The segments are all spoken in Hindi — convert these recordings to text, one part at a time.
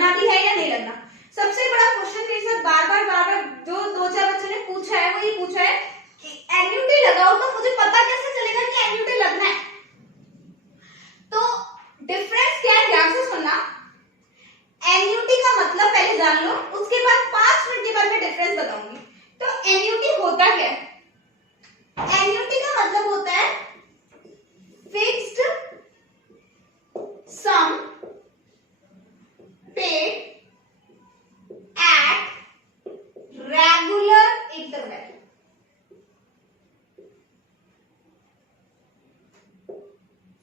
लगना भी है या नहीं लगना। सबसे बड़ा क्वेश्चन मेरे साथ बार बार जो 2-4 बच्चों ने पूछा है वो ये पूछा है कि एन्युटी लगाओ तो मुझे पता कैसे चलेगा कि एन्युटी लगना है। तो डिफरेंस क्या है, ध्यान से सुनना। एन्युटी का मतलब पहले जान लो, उसके बाद 5 मिनट के बाद मैं डिफरेंस बताऊंगी। तो एन्युटी होता क्या है? एन्युटी का मतलब होता है fixed sum paid at regular interval।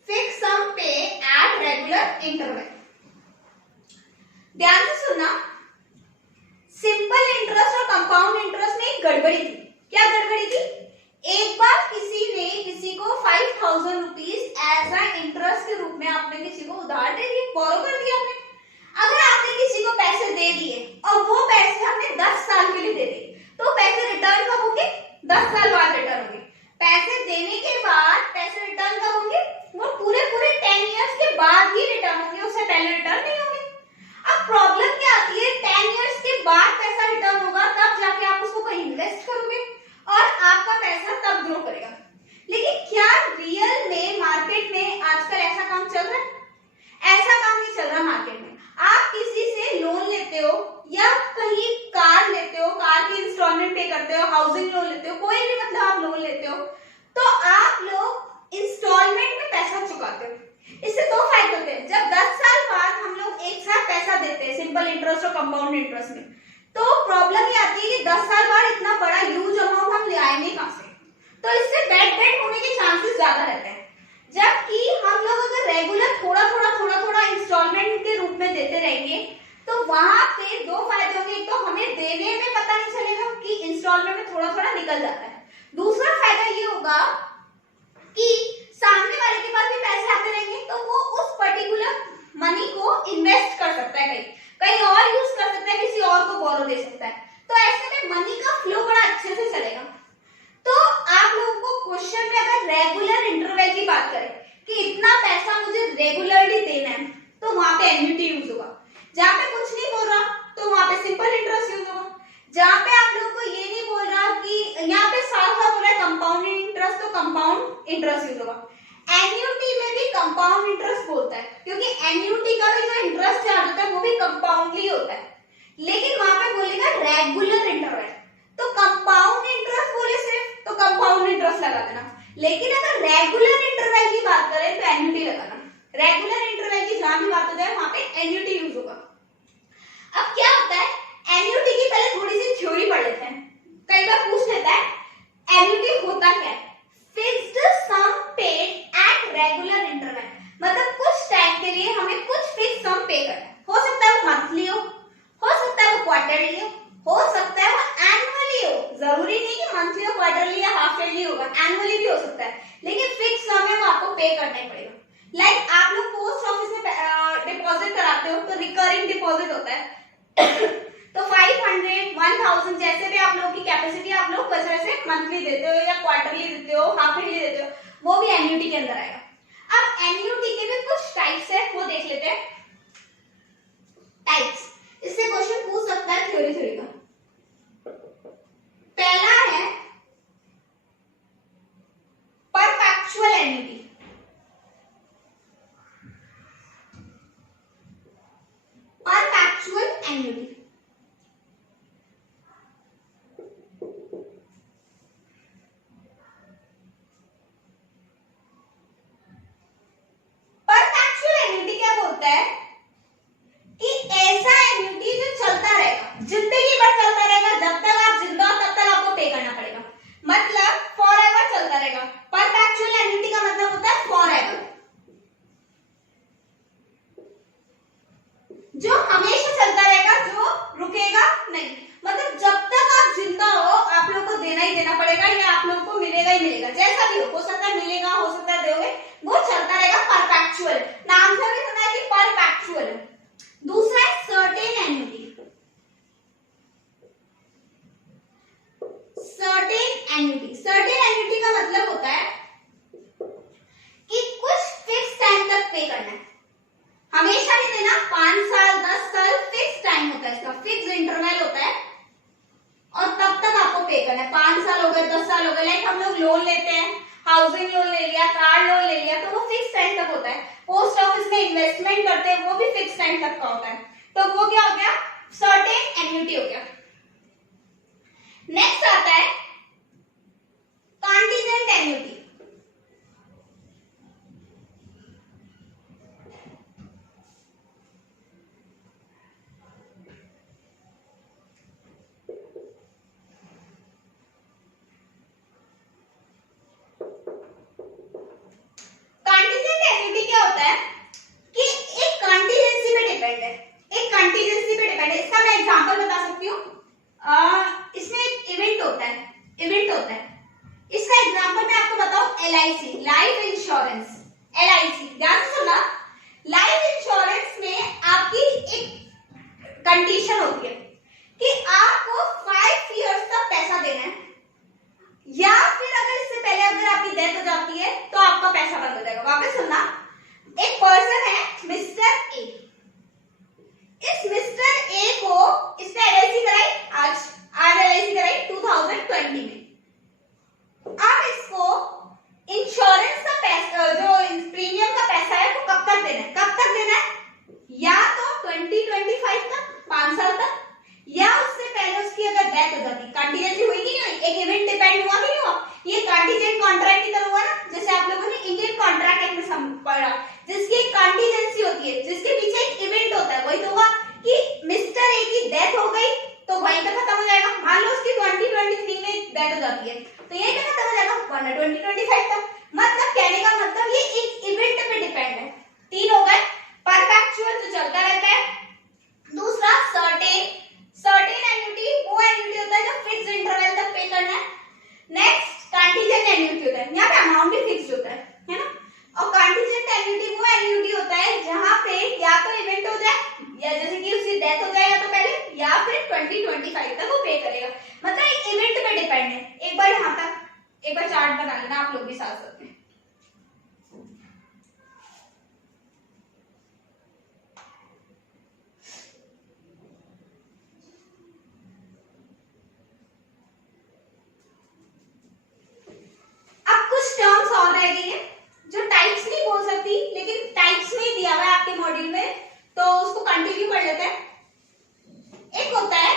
Fix sum pay at regular interval। ध्यान से सुनना, सिंपल इंटरेस्ट और कंपाउंड इंटरेस्ट में एक गड़बड़ी थी। क्या गड़बड़ी थी? एक बार किसी ने किसी को 5000 रुपीज एज अ इंटरेस्ट के रूप में आपने किसी को उधार दे दिए, बोरो कर दिया आपने। अगर आपने किसी को पैसे दे दिए और वो पैसे हमने 10 साल के लिए दे दिए, तो पैसे रिटर्न कब होंगे? 10 साल बाद रिटर्न होंगे। पैसे देने के बाद पैसे रिटर्न कब होंगे? वो पूरे 10 इयर्स के बाद ही रिटर्न होंगे, उससे पहले रिटर्न नहीं होंगे। अब प्रॉब्लम क्या आती है, 10 इयर्स के बाद पैसा रिटर्न होगा, तब जाके आप उसको कहीं इन्वेस्ट करोगे और आपका पैसा तब ग्रो करेगा। लेकिन क्या रियल में मार्केट में आजकल ऐसा काम चल रहा है? ऐसा काम नहीं चल रहा मार्केट में। आप किसी से लोन लेते हो या कहीं कार लेते हो, कार की इंस्टॉलमेंट पे करते हो, हाउसिंग लोन लेते हो, कोई भी मतलब आप लोन लेते हो, तो आप लोग इंस्टॉलमेंट में पैसा चुकाते हो। इससे 2 फायदे होते हैं। जब 10 साल बाद हम लोग एक साथ पैसा देते हैं सिंपल इंटरेस्ट और कंपाउंड इंटरेस्ट में, तो प्रॉब्लम ये आती है कि 10 साल बाद इतना बड़ा ह्यूज अमाउंट हम ले आएंगे कहां से? तो इससे बैड होने के चांसेस ज्यादा रहते हैं। जबकि हम लोग अगर रेगुलर थोड़ा इंस्टॉलमेंट के रूप में देते रहेंगे, तो वहां पे 2 फायदे होंगे। एक तो हमें देने में पता नहीं चलेगा कि इंस्टॉलमेंट में थोड़ा निकल जाता है। दूसरा फायदा ये होगा कि सामने वाले के पास भी पैसे आते रहेंगे, तो वो उस पर्टिकुलर मनी को इन्वेस्ट कर सकता है, कहीं और यूज कर सकता है, किसी और को बोरो दे सकता है। तो ऐसे में मनी का फ्लो बड़ा अच्छे से चलेगा। तो आप लोगों को क्वेश्चन में अगर रेगुलर इंटरवल की बात करें कि इतना पैसा मुझे रेगुलरली देना है, तो वहां पे एन्युटी यूज होगा। जहां पे कुछ नहीं बोल रहा तो वहां पे सिंपल इंटरेस्ट यूज होगा। जहां पे आप लोगों को ये नहीं बोल रहा कि यहाँ पे साथ साथ हो रहा है कंपाउंड इंटरेस्ट, तो कंपाउंड इंटरेस्ट यूज होगा। एन्युटी में भी कंपाउंड इंटरेस्ट बोलता है, क्योंकि एन्युटी का भी जो इंटरेस्ट चार्ज होता है वो भी कंपाउंडली होता है। लेकिन वहां पे बोलेगा रेगुलर इंटरवल, तो कंपाउंड इंटरेस्ट बोले सिर्फ तो कंपाउंड इंटरेस्ट लगा देना। लेकिन अगर रेगुलर इंटरवल की बात करें तो एन्युटी लगाना। रेगुलर इंटरवल की जहां भी बात होती है वहां पे एन्युटी यूज होगा। अब क्या होता है, एन्युटी की पहले थोड़ी सी थ्योरी पढ़ लेते हैं। कई बार पूछ लेता है एन्युटी होता क्या है? Fixed sum paid at regular interval, मतलब कुछ टाइम के लिए हमें कुछ फिक्स सम पे करना है। हो सकता है वो मंथली हो सकता है वो क्वार्टरली हो सकता है वो एनुअली हो। जरूरी नहीं कि मंथली हो, क्वार्टरली या हाफ ईयरली होगा, एनुअली भी हो सकता है, लेकिन फिक्स सम है वो आपको पे करना ही पड़ेगा। लाइक आप लोग पोस्ट ऑफिस में डिपॉजिट कराते हो तो रिकरिंग डिपॉजिट होता है तो 500, 1000 जैसे भी आप लोग की कैपेसिटी, आप लोग वैसे मंथली देते हो या क्वार्टरली देते हो, हाफ ईयरली देते हो, वो भी एन्युटी के अंदर आएगा। अब एन्युटी के भी कुछ टाइप्स है, वो देख लेते हैं। टाइप्स, इससे क्वेश्चन पूछ सकता है थ्योरी का। पहला है परपेचुअल एन्युटी। परपेचुअल एन्युटी क्या बोलता है कि ऐसा एन्युटी जो चलता रहेगा, जिंदगी भर चलता रहेगा, जब तक आप जिंदा हो तब तक आपको पे करना पड़ेगा, मतलब फॉरएवर चलता रहेगा। परपेचुअल एन्युटी का मतलब होता है फॉरएवर, जो हमेशा चलता रहेगा, जो रुकेगा नहीं। मतलब जब तक आप जिंदा हो आप लोग को देना ही देना पड़ेगा, या आप लोग को मिलेगा ही मिलेगा, जैसा भी हो सकता है मिलेगा, हो सकता है दोगे, वो चलता रहेगा। परपेचुअल नाम से भी सुना है कि परपेचुअल। दूसरा है सर्टेन एन्युटी। सर्टेन एन्युटी का मतलब होता है कि कुछ फिक्स टाइम तक पे करना है, हमेशा नहीं में ना 5 साल 10 साल फिक्स टाइम होता है, इसका फिक्स इंटरवल होता है और तब तक आपको पे करना है। 5 साल हो गए 10 साल हो गए, लाइक हम लोग लोन लेते हैं, हाउसिंग लोन ले लिया, कार लोन ले लिया, तो वो फिक्स टाइम तक होता है। पोस्ट ऑफिस में इन्वेस्टमेंट करते हैं, वो भी फिक्स टाइम तक का होता है। तो वो क्या हो गया, सर्टेन एन्युटी हो गया। नेक्स्ट आता है कंटीजेंट एन्युटी। कंटीजेंट एन्युटी क्या होता है कि एक कंटीजेंसी पे डिपेंड है, एक कंटीजेंसी पे डिपेंड है। इसका मैं एग्जांपल बता सकती हूँ। इसमें एक इवेंट होता है, इसका एग्जांपल मैं आपको बताऊं, LIC, लाइफ इंश्योरेंस। LIC ध्यान से सुनना, लाइफ इंश्योरेंस में आपकी एक कंडीशन होती है कि आपको 5 इयर्स तक पैसा देना है, या फिर अगर इससे पहले अगर आपकी डेथ हो जाती है तो आपका पैसा बंद हो जाएगा। वापस सुनना, एक पर्सन है मिस्टर ए, इस मिस्टर ए को इसने LIC कराई, आज LIC कराई 2020 में। अब इसको इंश्योरेंस का पैसा, जो प्रीमियम का पैसा है, वो कब तक देना है, या तो 2025 तक, 5 साल तक, या उससे पहले उसकी अगर डेथ हो जाती, कंटीजेंसी हुई कि नहीं, एक इवेंट डिपेंड हुआ कि नहीं हुआ, ये कंटीजेंट कॉन्ट्रैक्ट की तरह हुआ ना, जैसे आप लोगों ने इंडियन कॉन्ट्रैक्ट एक्ट में पढ़ा, जिसकी एक कंटीजेंसी होती है, जिसके पीछे एक इवेंट होता है। वही तो होगा कि मिस्टर ए की डेथ हो गई तो वहीं पे खत्म हो जाएगा। मान लो उसकी 2023 में डेथ हो जाती है तो यहीं पे खत्म हो जाएगा, वरना 2025 तक। मतलब कहने का मतलब ये एक इवेंट पे डिपेंड है। 3 हो गए, परपेचुअल जो चलता रहता है, दूसरा सर्टेन एन्युटी, वो एन्युटी होता है जो फिक्स इंटरवल तक पे करना है। नेक्स्ट कंटीजेंट एन्युटी होता है, यहाँ पे अमाउंट भी फिक्स होता है ना। और कंटीजेंट एन्युटी वो एन्युटी होता है जहां पे या तो इवेंट हो जाए, या जैसे कि उसकी डेथ हो जाए या तो पहले, या फिर 2025 तक वो पे करेगा। मतलब एक इवेंट पे डिपेंड है। एक बार यहाँ तक एक बार चार्ट बना लेना आप लोग भी साथ साथ में। अब कुछ टर्म्स और रह गई है जो टाइप्स नहीं बोल सकती, लेकिन टाइप्स में ही दिया हुआ है आपके मॉड्यूल में, तो उसको कंटिन्यू कर लेते हैं। एक होता है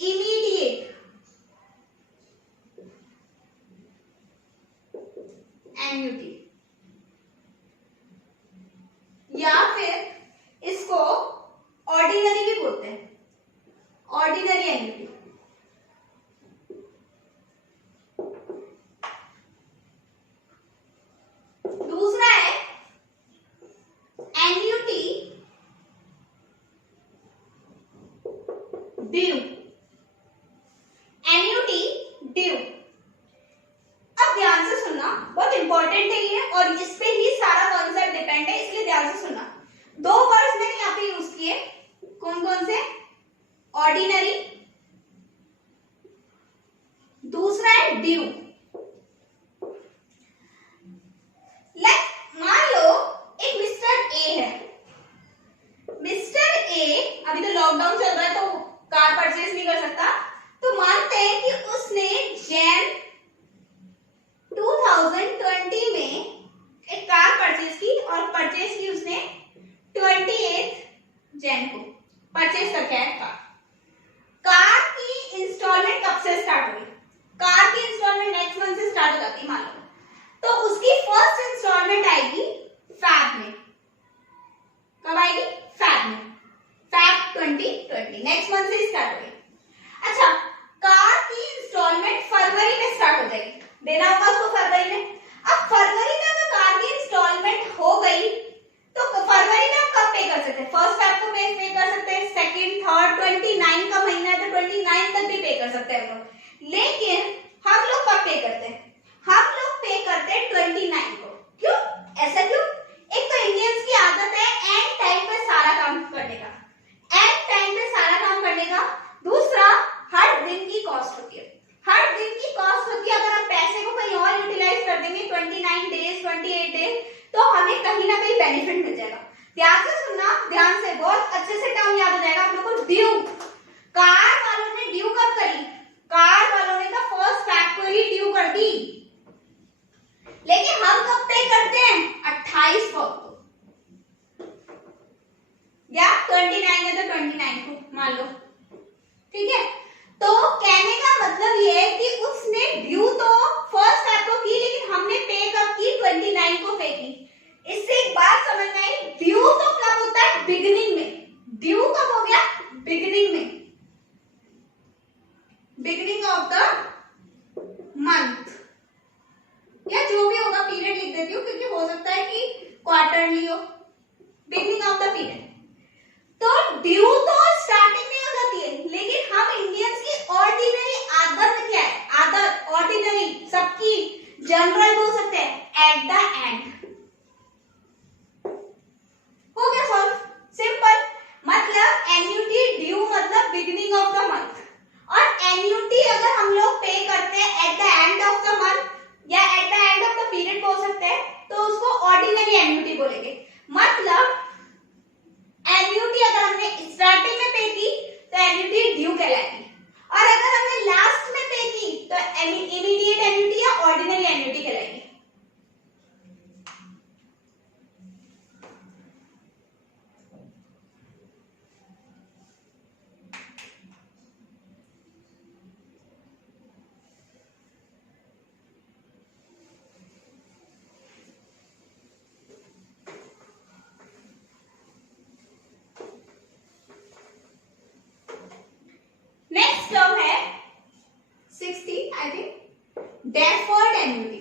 इमीडिएट एन्युटी, या फिर इसको ऑर्डिनरी भी बोलते हैं, ऑर्डिनरी एन्युटी। दूसरा है एन्युटी ड्यू, एन्युटी ड्यू। अब ध्यान से सुनना, बहुत इंपॉर्टेंट है ये, और इस पे ही सारा कॉन्सेप्ट डिपेंड है, इसलिए ध्यान से सुनना। 2 वर्ड्स मैंने यहाँ पे यूज किए, कौन कौन से, ऑर्डिनरी, दूसरा है ड्यू। मान लो एक मिस्टर ए है, मिस्टर ए अभी तो लॉकडाउन चल रहा है तो कार परचेज नहीं कर सकता, तो मानते हैं कि उसने जैन 2020 में एक कार परचेज की, और परचेज की उसने 28 जैन को परचेज करके आया। कार की इंस्टॉलमेंट कब से स्टार्ट हुई, कार की इंस्टॉलमेंट नेक्स्ट मंथ से स्टार्ट हो जाती है मान लो, तो उसकी फर्स्ट इंस्टॉलमेंट आएगी फैब में। कब आएगी, फैब में, फैब 2020, नेक्स्ट मंथ से स्टार्ट होगी। अच्छा, कार की इंस्टॉलमेंट फरवरी में स्टार्ट हो जाएगी, देना होगा उसको फरवरी में। अब फरवरी में अगर कार की इंस्टॉलमेंट हो गई तो फरवरी में हम कब पे कर सकते हैं, फर्स्ट फैब को पे कर सकते हैं, सेकंड, थर्ड, 29 का महीना है तो 29 तक भी पे कर सकते हैं हम लोग। लेकिन हम लोग कब पे करते हैं, हम लोग पे करते हैं 29 को। क्यों, ऐसा क्यों? एक तो इंडियंस की आदत है एंड टाइम पे सारा काम करने का, एंड टाइम पे सारा काम करने का। दूसरा, हर दिन की कॉस्ट होती है, हर दिन की कॉस्ट होती है। अगर आप पैसे को कहीं और मंथ या जो भी होगा, पीरियड लिख देती हूँ क्योंकि हो सकता है कि क्वार्टरली हो, बिगनिंग ऑफ द पीरियड। तो ड्यू तो स्टार्टिंग में हो जाती है, लेकिन हम इंडियंस की ऑर्डिनरी आदत क्या है, आदत ऑर्डिनरी सबकी जनरल बोल सकते हैं एट द एंड। हो गया सॉल्व, सिंपल। मतलब एन्युटी ड्यू मतलब बिगिनिंग ऑफ द मंथ, और एन्युटी अगर हम लोग पे करते हैं at the end of the month या at the end of the period बोल सकते हैं, तो उसको ऑर्डिनरी एन्युटी बोलेंगे। मतलब एन्युटी अगर हमने स्टार्टिंग में पे की तो एन्युटी ड्यू कहलाएगी, और अगर हमने लास्ट में पे की तो इमीडिएट एन्युटी या ऑर्डिनरी एन्युटी कहलाएगी। नेक्स्ट टर्म है 60 I think, deferred annuity.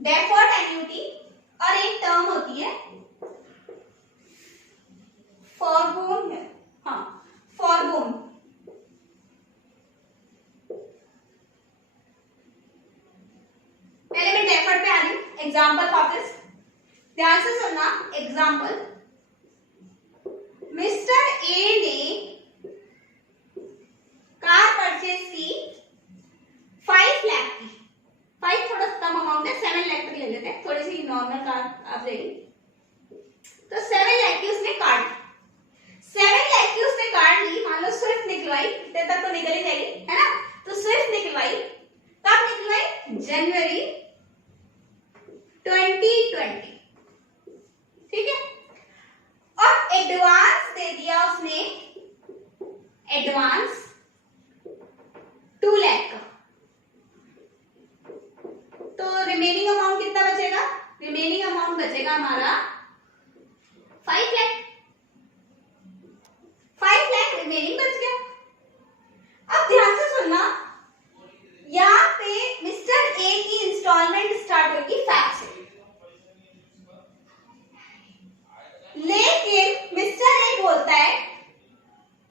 Deferred annuity और एक टर्म होती है फॉरगोन, हाँ फॉरगोन। पहले मैं डेफर्ड पे आ रही, एग्जाम्पल ऑफिस, ध्यान से सुनना। एग्जाम्पल, मिस्टर ए ने कार परचेज की 5 लाख की, 5 थोड़ा कम अमाउंट है, 7 लाख तक ले लेते हैं, थोड़ी सी नॉर्मल कार आप लेंगे, तो 7 लाख की उसने कार ली, 7 लाख की उसने कार ली, मान लो स्विफ्ट निकलवाई, इतने तक तो निकल ही जाएगी है ना, तो स्विफ्ट निकलवाई, कब निकलवाई, जनवरी 2020, ठीक है, और एडवांस दे दिया उसने, एडवांस 2 लाख का, तो रिमेनिंग अमाउंट कितना बचेगा, रिमेनिंग अमाउंट बचेगा हमारा 5 लाख, 5 लाख रिमेनिंग बच गया। अब ध्यान से सुनना, यहाँ पे मिस्टर ए की इंस्टॉलमेंट स्टार्ट होगी फैब से, लेकिन मिस्टर ए बोलता है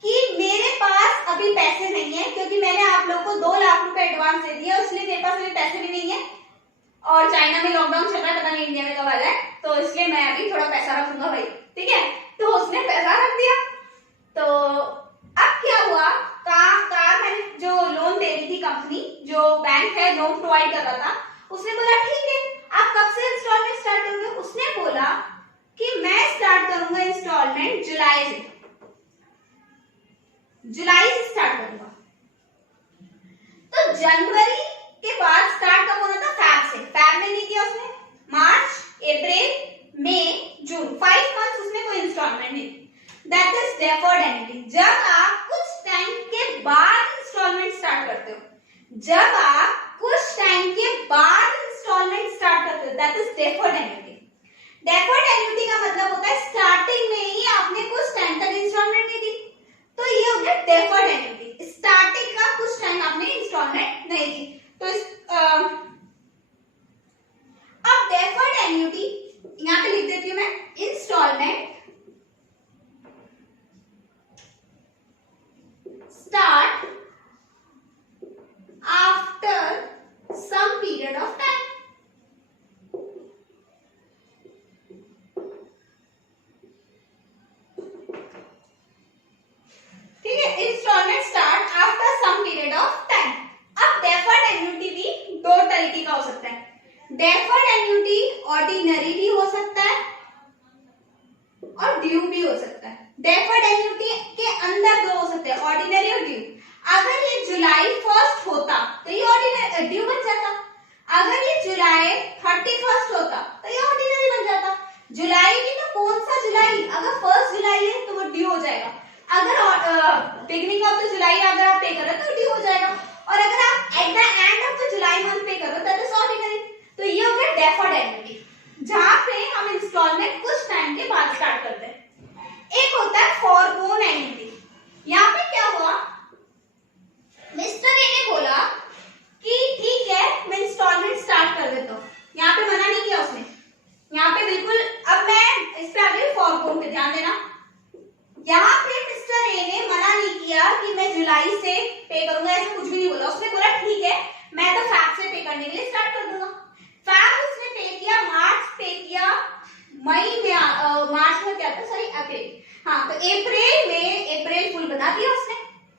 कि मेरे पास अभी पैसे नहीं है, क्योंकि मैंने आप लोग को 2 लाख रुपए एडवांस दे दिया, इसलिए मेरे पास अभी पैसे भी नहीं है, और चाइना में लॉकडाउन चल रहा है, पता नहीं इंडिया में कब आ जाए, तो इसलिए मैं अभी थोड़ा पैसा रखूंगा भाई, ठीक है, तो उसने पैसा रख दिया। तो अब क्या हुआ, कार मैंने जो लोन दे रही थी कंपनी, जो बैंक है लोन प्रोवाइड कर रहा था, उसने बोला ठीक है आप कब से इंस्टॉलमेंट स्टार्ट करोगे, उसने बोला कि मैं स्टार्ट करूंगा इंस्टॉलमेंट जुलाई से, जुलाई से स्टार्ट करूंगा। तो जनवरी के बाद स्टार्ट कब होना था, फैब से, फैब में नहीं किया उसने, मार्च, अप्रैल, मई, जून, 5 मंथ्स उसने कोई इंस्टॉलमेंट नहीं दी, दैट इज डेफर्ड एन्युटी। जब आप कुछ टाइम के बाद इंस्टॉलमेंट स्टार्ट करते हो, जब आप कुछ टाइम के बाद इंस्टॉलमेंट स्टार्ट करते हो, that is deferred annuity. Deferred annuity का मतलब होता है स्टार्टिंग में ही आपने कुछ टाइम तक इंस्टॉलमेंट नहीं दी, तो ये हो गया डेफर्ड एन्युटी, स्टार्टिंग का कुछ टाइम आपने इंस्टॉलमेंट नहीं दी। तो अब डेफर्ड एन्युटी यहां पे लिख देती हूं मैं, installment start after some period of time. ठीक है, installment start after some period of time. अब डेफर्ड एन्युटी भी 2 तरीके का हो सकता है, डेफर्ड एन्युटी ऑर्डिनरी भी हो सकता है और ड्यू भी हो सकता है। डेफर्ड एन्युटी के अंदर 2 हो सकते हैं, ऑर्डिनरी और ड्यू। अगर ये जुलाई 1 होता तो ये ऑर्डिनरी ड्यू बन जाता, अगर ये जुलाई 31 होता तो ये ऑर्डिनरी बन जाता। जुलाई भी तो कौन सा जुलाई, अगर 1 जुलाई है तो वो ड्यू हो जाएगा, अगर बिगिनिंग ऑफ द जुलाई अगर आप पे करो तो ड्यू हो जाएगा, और अगर आप eight the end of the July month पे करो दैट इज ऑर्डिनरी। तो ये हो गया डेफर्ड एन्युटी, जहां पे हम इंस्टॉलमेंट कुछ टाइम के बाद स्टार्ट करते हैं। एक होता है फॉरगोन एन्युटी। यहाँ पे क्या हुआ, मिस्टर ए ने बोला कि ठीक है मैं इंस्टॉलमेंट स्टार्ट कर देता हूँ, यहाँ पे मना नहीं किया उसने, यहाँ पे बिल्कुल। अब मैं इस पे आ गई फॉरगोन पे, ध्यान देना। यहाँ पे मिस्टर ए ने मना नहीं किया कि मैं जुलाई से पे करूंगा, ऐसा कुछ भी नहीं बोला। उसने बोला ठीक है मैं तो फैब से पे करने के लिए स्टार्ट कर दूंगा। फैब उसने पे किया, मार्च पे किया, मई में मार्च में क्या था, सॉरी अप्रैल, हाँ तो अप्रैल में अप्रैल फुल बना दिया उसने।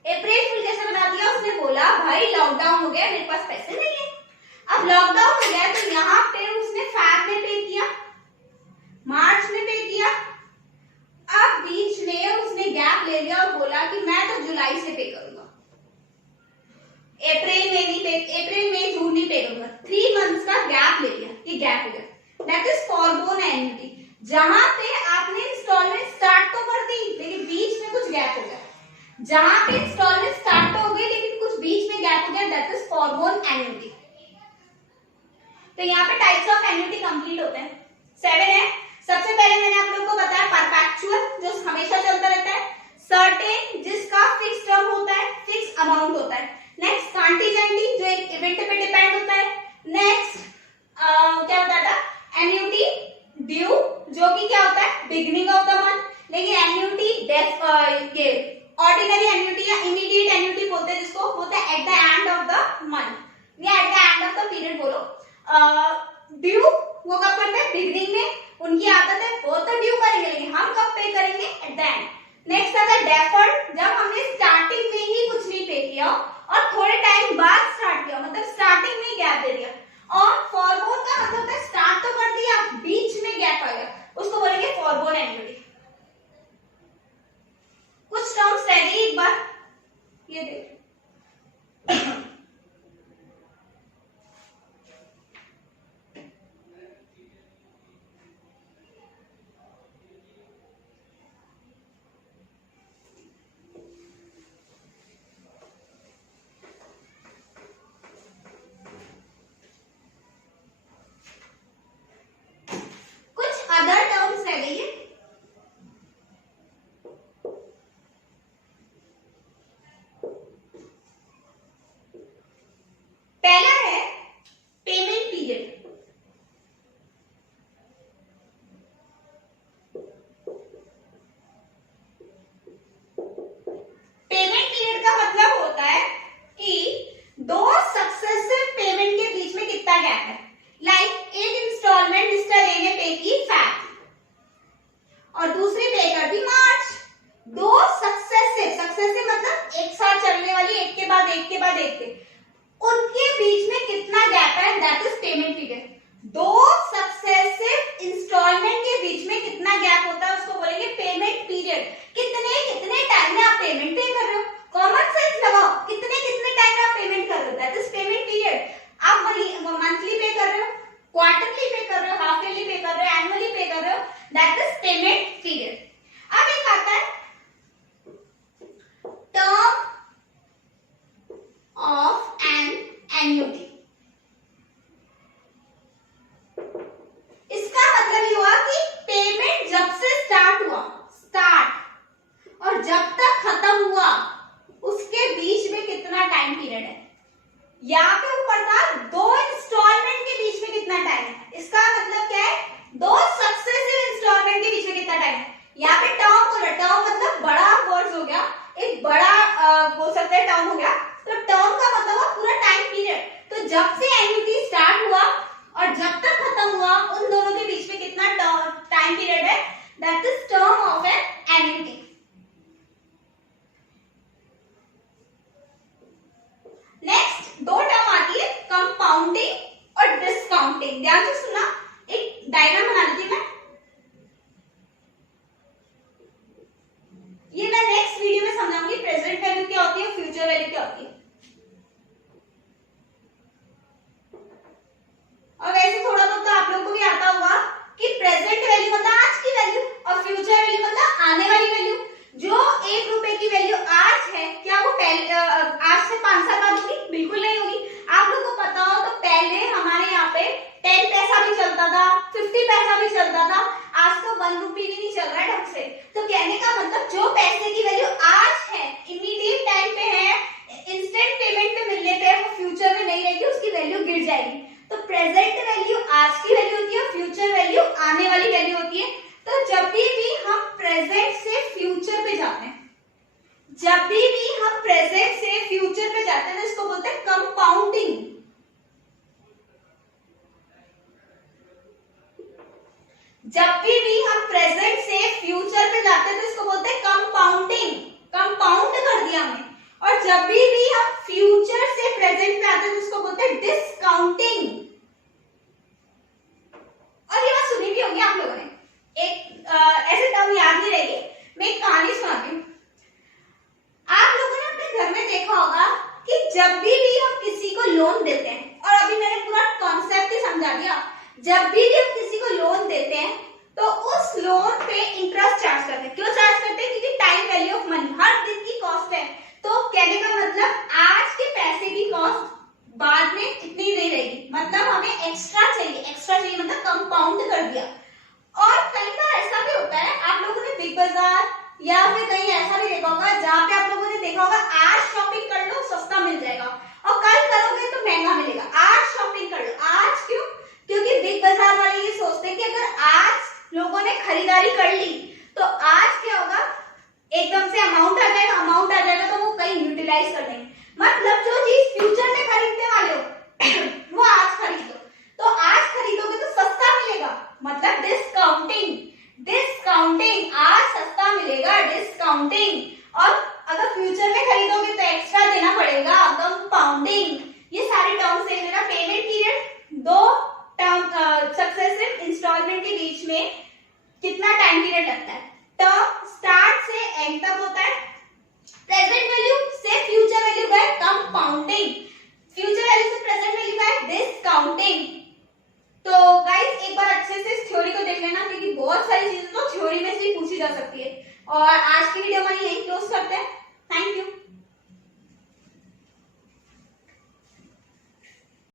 अप्रैल फुल कैसे बना दिया, उसने बोला भाई लॉकडाउन हो गया, मेरे पास पैसे नहीं है। अब लॉकडाउन हो गया तो यहाँ पे उसने फैब में पे किया, मार्च में पे किया, अब बीच में उसने गैप ले लिया और बोला कि मैं तो जुलाई से पे करूंगा, अप्रैल में नहीं पे, अप्रैल में जून नहीं पे करूंगा। 3 मंथ्स का गैप ले लिया, ये गैप हो गया। दैट इज फॉरगोन एन्युटी, जहां पे आपने इंस्टॉलमेंट स्टार्ट तो कर दी लेकिन बीच में कुछ गैप हो गया। जहां पे इंस्टॉलमेंट स्टार्ट तो हो गई लेकिन कुछ बीच में गैप हो गया, दैट इज फॉरगोन एन्युटी। तो यहाँ पे टाइप्स ऑफ एन्युटी कंप्लीट होते हैं, 7 है। सबसे पहले मैंने आप लोगों को बताया परपेचुअल, जो हमेशा चलता रहता है, सर्टेन जिसका फिक्स टर्म होता है, फिक्स अमाउंट होता है। नेक्स्ट कॉन्टिजेंटी जो एक इवेंट पे डिपेंड होता है। नेक्स्ट क्या होता था, एन्युटी ड्यू जो कि क्या होता है बिगिनिंग ऑफ द मंथ, लेकिन एन्युटी ये ऑर्डिनरी एन्युटी या इमीडिएट एन्युटी बोलते हैं जिसको, बोलते हैं at the end of the month या at the end of the period बोलो। ड्यू वो कब करते हैं, बिगिनिंग में, उनकी आदत है वो तो ड्यू करेंगे लेकिन हम कब पे करेंगे, एट द एंड। नेक्स्ट आता है डेफर्ड, जब हमने स्टार्टिंग में ही कुछ नहीं पे किया और थोड़े टाइम बाद स्टार्ट किया, मतलब स्टार्टिंग में गैप दे दिया। और फॉरगोन का मतलब होता है स्टार्ट तो कर दिया बीच में गैप आ गया, उसको बोलेंगे फॉरगोन एन्युटी। कुछ टर्म्स रह गई, एक बार ये देख अदर टर्म्स रह गई है। पहला है पेमेंट पीरियड। पेमेंट पीरियड का मतलब होता है कि 2 सक्सेसिव पेमेंट के बीच में कितना गैप है। लाइक एक इंस्टॉलमेंट मिस्टर ए ने पे की फैब और दूसरी पे कर दी मार्च। 2 सक्सेसिव मतलब एक साथ चलने वाली, एक के बाद एक के बाद एक के, उनके बीच में कितना गैप है, that is payment period. 2 successive installment के बीच में कितना गैप होता है उसको बोलेंगे पेमेंट पीरियड। कितने टाइम में आप पेमेंट पे कर रहे हो, कॉमन सेंस लगाओ, कितने टाइम में आप पेमेंट कर रहे हो, दैट इज पेमेंट पीरियड। आप मंथली पे कर रहे हो, क्वार्टरली पे कर रहे हो, हाफ ईयरली पे कर रहे हो, एनुअली पे कर रहे हो, दैट इज पेमेंट पीरियड। अब एक आता है टर्म ऑफ एन एन्युटी। इसका मतलब ये हुआ कि पेमेंट जब से स्टार्ट हुआ, और जब तक खत्म हुआ उसके बीच में कितना टाइम पीरियड है। यहाँ पे ऊपर था 2 इंस्टॉलमेंट के बीच में कितना टाइम है, इसका मतलब क्या है 2 सक्सेसिव इंस्टॉलमेंट के बीच में कितना टाइम है। यहाँ पे टर्म बोला, टर्म मतलब बड़ा वर्ड हो गया, एक बड़ा बोल सकते हैं टर्म हो गया। तो टर्म का मतलब हुआ पूरा टाइम पीरियड। तो जब से एन्युटी स्टार्ट हुआ और जब तक खत्म हुआ उन दोनों के बीच में कितना टाइम पीरियड है, that is term of an annuity. Next 2 term आती है कंपाउंडिंग और डिस्काउंटिंग। ध्यान से सुनना, एक डायग्राम बना लेती हूं मैं, ये मैं नेक्स्ट वीडियो में समझाऊंगी प्रेजेंट वैल्यू क्या होती है, फ्यूचर वैल्यू क्या होती है। और वैसे थोड़ा बहुत तो आप लोगों को भी आता होगा कि प्रेजेंट वैल्यू मतलब आज की वैल्यू और फ्यूचर वैल्यू मतलब आने वाली वैल्यू। जो 1 रुपए की वैल्यू आज है, क्या वो आज से 5 साल बाद होगी? बिल्कुल नहीं होगी। आप लोगों को पता हो तो पहले हमारे यहाँ पे 10 पैसा भी चलता था, 50 पैसा भी चलता था, आज तो 1 रुपये भी नहीं चल रहा है ढंग से। तो कहने का जब भी हम प्रेजेंट से फ्यूचर पे जाते हैं तो इसको बोलते हैं कंपाउंडिंग। जब भी हम प्रेजेंट से फ्यूचर पे जाते हैं तो इसको बोलते हैं कंपाउंडिंग, कंपाउंड कर दिया हमने। और जब भी हम फ्यूचर से प्रेजेंट में आते हैं तो इसको बोलते हैं डिस्काउंटिंग। और ये बात सुनी भी होगी आप लोगों ने, एक ऐसे टर्म याद नहीं रहेगी, मैं एक कहानी सुनाती हूँ। आप लोगों ने अपने घर में देखा होगा कि जब भी हम किसी को लोन देते हैं, और अभी मैंने पूरा कॉन्सेप्ट ही समझा दिया, जब भी हम किसी को लोन देते हैं तो उस लोन पे इंटरेस्ट चार्ज करते हैं। क्यों चार्ज करते हैं? क्योंकि टाइम वैल्यू ऑफ मनी, हर दिन की कॉस्ट है। तो कहने का मतलब आज के पैसे की कॉस्ट बाद में इतनी नहीं रहेगी, मतलब हमें एक्स्ट्रा चाहिए, एक्स्ट्रा चाहिए मतलब कंपाउंड कर दिया। और कई बार ऐसा भी होता है, आप लोगों ने बिग बाजार या फिर कहीं ऐसा भी देखा होगा जहाँ पे आप लोगों ने देखा होगा आज शॉपिंग कर लो सस्ता मिल जाएगा और कल करोगे तो महंगा मिलेगा। आज शॉपिंग कर लो, आज क्यों? क्योंकि बिग बाजार वाले ये सोचते हैं कि अगर आज लोगों ने खरीदारी कर ली तो आज क्या होगा, एकदम से अमाउंट आ जाएगा तो वो कहीं यूटिलाइज कर देंगे। मतलब जो चीज फ्यूचर में खरीदने वाले हो वो आज खरीदो, तो आज खरीदोगे तो सस्ता मिलेगा, मतलब डिस्काउंटिंग। डिस्काउंटिंग, आज सस्ता मिलेगा, डिस्काउंटिंग। और अगर फ्यूचर में खरीदोगे तो एक्स्ट्रा देना पड़ेगा, कंपाउंडिंग। ये सारे टर्म्स देख लेना। पेमेंट पीरियड, दो टर्म सक्सेसिव इंस्टॉलमेंट के बीच में कितना टाइम पीरियड लगता है? टर्म स्टार्ट से एंड तक होता है। प्रेजेंट वैल्यू से फ्यूचर वैल्यू का है कंपाउंडिंग, फ्यूचर वैल्यू से प्रेजेंट वैल्यू का है डिस्काउंटिंग। तो गाइस एक बार अच्छे से इस थ्योरी को देख लेना, क्योंकि बहुत सारी चीजें तो थ्योरी में से ही पूछी जा सकती है। और आज की वीडियो हमारी यही क्लोज करते हैं। Thank you.